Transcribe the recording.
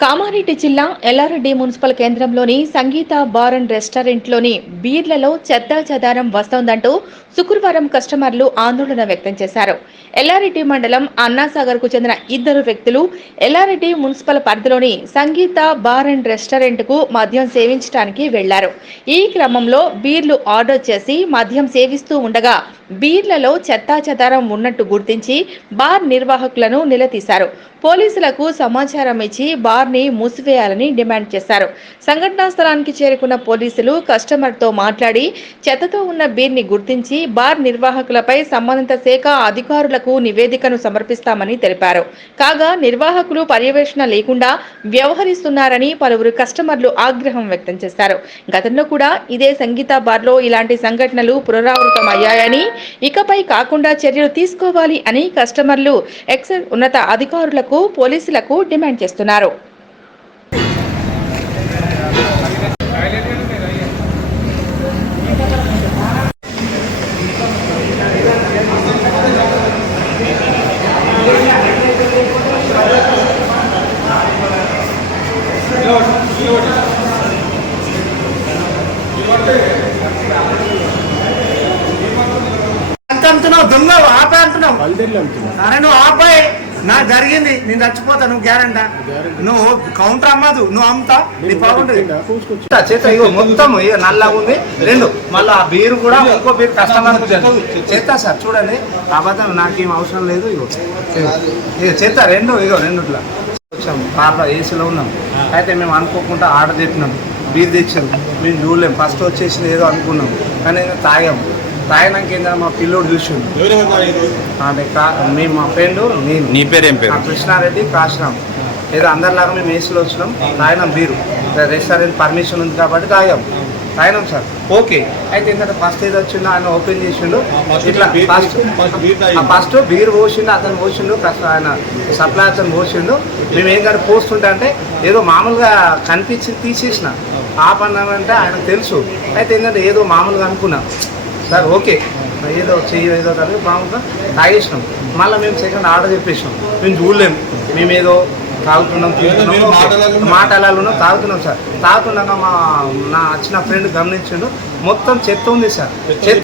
కామారెడ్డి జిల్లా ఎల్లారెడ్డి మున్సిపల్ కేంద్రంలోని సంగీత bar and రెస్టారెంట్లోని బీర్లలో చెత్త చెదారం వస్తోందంటూ శుక్రవారం కస్టమర్లు ఆందోళన వ్యక్తం చేశారు. ఎల్లారెడ్డి మండలం అన్నాసాగర్కు చెందిన ఇద్దరు వ్యక్తులు ఎల్లారెడ్డి మున్సిపల్ పరిధిలోని సంగీత బార్ అండ్ రెస్టారెంట్కు మద్యం సేవించడానికి వెళ్ళారు. ఈ క్రమంలో బీర్లు ఆర్డర్ చేసి మద్యం సేవిస్తూ ఉండగా బీర్లలో చెత్తా చెదారం ఉన్నట్టు గుర్తించి బార్ నిర్వాహకులను నిలదీశారు. పోలీసులకు సమాచారం ఇచ్చి బార్ని మూసివేయాలని డిమాండ్ చేశారు. సంఘటనా స్థలానికి చేరుకున్న పోలీసులు కస్టమర్తో మాట్లాడి చెత్తతో ఉన్న బీర్ని గుర్తించి బార్ నిర్వాహకులపై సంబంధిత శాఖ అధికారులకు నివేదికను సమర్పిస్తామని తెలిపారు. కాగా నిర్వాహకులు పర్యవేక్షణ లేకుండా వ్యవహరిస్తున్నారని పలువురు కస్టమర్లు ఆగ్రహం వ్యక్తం చేశారు. గతంలో కూడా ఇదే సంగీత బార్లో ఇలాంటి సంఘటనలు పునరావృతమయ్యాయని ఇకపై కాకుండా చర్యలు తీసుకోవాలి అని కస్టమర్లు ఎక్సైజ్ ఉన్నత అధికారులకు పోలీసులకు డిమాండ్ చేస్తున్నారు. అంటున్నావు దొంగ ఆపే అంటున్నావు. అరే నువ్వు ఆపాయి నాకు జరిగింది నేను చచ్చిపోతా నువ్వు గ్యారంట? నువ్వు కౌంటర్ అమ్మదు నువ్వు అమ్ముతా నీ బాగుంటుంది కోసుకొచ్చి. చేత ఇగో మొత్తం నల్లగా ఉంది. రెండు మళ్ళీ ఆ బీరు కూడా ఇంకో బీరు కస్టమర్ చేస్తా సార్ చూడండి. అబద్ధం నాకేం అవసరం లేదు ఇగో. ఇగో. చేస్తా రెండు ఇగో రెండు ఇట్లా వచ్చాము కార్లో ఏసీలో ఉన్నాం. అయితే మేము అనుకోకుండా ఆర్డర్ తెచ్చినాం బీర్ తెచ్చాం మేము చూడలేం. ఫస్ట్ వచ్చేసింది ఏదో అనుకున్నాం. కానీ తాగాము. తాగినాక ఏంటంటే మా పిల్లోడు చూసిండు. అంటే కా- మేము మా ఫ్రెండ్ నేను నీ పేరేం పేరు? ఆ కృష్ణారెడ్డి కాశీరామ్. ఏదో అందరిలాగా మేము ఏసీలో వచ్చినాం తాగినాం బీరు. రెస్టారెంట్ పర్మిషన్ ఉంది కాబట్టి తాగాం. తాగినాం సార్. ఓకే. అయితే ఏంటంటే ఫస్ట్ ఏదో వచ్చిందో ఆయన ఓపెన్ చేసిండు. ఇట్లా ఫస్ట్ ఫస్ట్ బీర్ పోసిండు అతను పోసిండు ఆయన సప్లై అతను పోసిండు. మేము ఏం కానీ పోస్తుంటే అంటే ఏదో మామూలుగా కనిపించి తీసేసిన. ఆ పని అంటే ఆయన తెలుసు. అయితే ఏంటంటే ఏదో మామూలుగా అనుకున్నాం. Sir okay. ఏదో చెయ్యి ఏదో కలిపి మామూలుగా తాగేసినాం. మళ్ళీ మేము సెకండ్ ఆర్డర్ చెప్పేసినాం. మేము చూడలేము మేము ఏదో తాగుతున్నాం తింటున్నాం. మాటలలో తాగుతున్నాం సార్. తాగుతున్నాక మా నా వచ్చిన ఫ్రెండ్ గమనించిండు. మొత్తం చెత్త ఉంది సార్. చెత్త